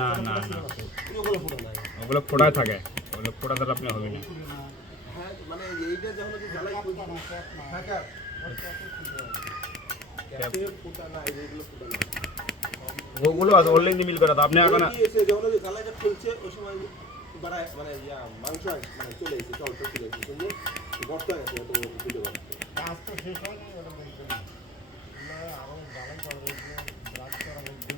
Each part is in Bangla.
না না না ওগুলো ফোড়ায় থাকে, ওগুলো ফোড়া দিলে আপনি হবে না। মানে এইটা যখন জ্বালাই থাকে ওগুলো অলরেডি মিল করা তো আপনি এখন যখন জ্বালাইটা খুলছে ওই সময় বাড়ায় মানে মাংস মানে চলে এসেছে, চলটা চলে এসেছে, গর্ত হয়ে গেছে, তো দিতে পারছে কাজ তো শেষ হয় না, ওটা দেখবেন আরো জ্বালাই করা রয়েছে, রাত করা রয়েছে,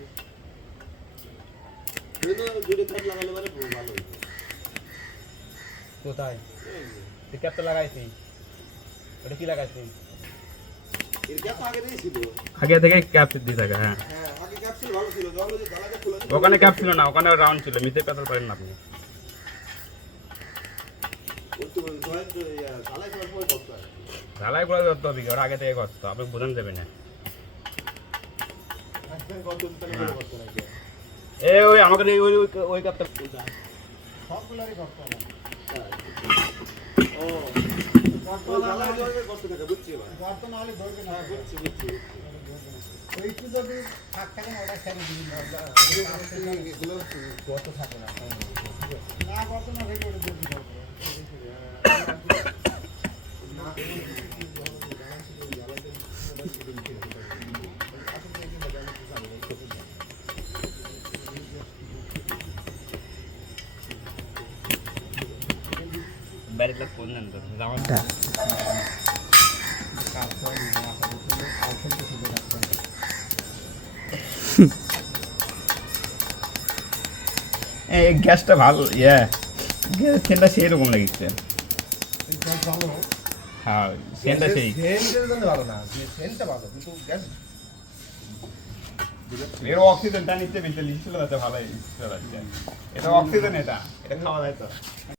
দুটো কাঠ লাগালে মানে ভালো হয়েছে। কোথায় ক্যাপ তো লাগাইছি, ওটা কি লাগাইছি এর ক্যাপ আগে দিয়েছিল, আগে থেকে ক্যাপ দিয়ে থাকে। হ্যাঁ হ্যাঁ আগে ক্যাপ ছিল, ভালো ছিল, যখন জ্বালাইটা খোলা ওখানে ক্যাপ ছিল না, ওখানে রাউন্ড ছিল, মিথ্যে কথা বলেন না আপনি। ঢালাই করে করতে হবে কি, ওরা আগে থেকে করতো, আপনি বোঝান দেবে না। এ ওই আমাকে ওই ওই কাপটা সবগুলোরই করতে হবে। ও গর্ত থাকে, বুঝছি এবার। গর্ত না হলে ধরবে না, বুঝছি বুঝছি। ওইটু যদি থাক থাকে না, ওটা ছেড়ে দিবি না, এগুলো গর্ত থাকে না, না গর্ত না হলে ওটা ধরবি না। ব্যারেটটা কোন নেন তো জামাটা এই গ্যাসটা ভালো, গ্যাস সেন্টটা সেই রকম লাগছে। হ্যাঁ সেন্টটা সেই ভালো না, সেন্টটা ভালো কিন্তু গ্যাস এর অক্সিজেনটা নিতে বেশি চলে যাচ্ছে, ভালোই চলে যাচ্ছে। এটা অক্সিজেন, এটা খাওয়া যায় তো।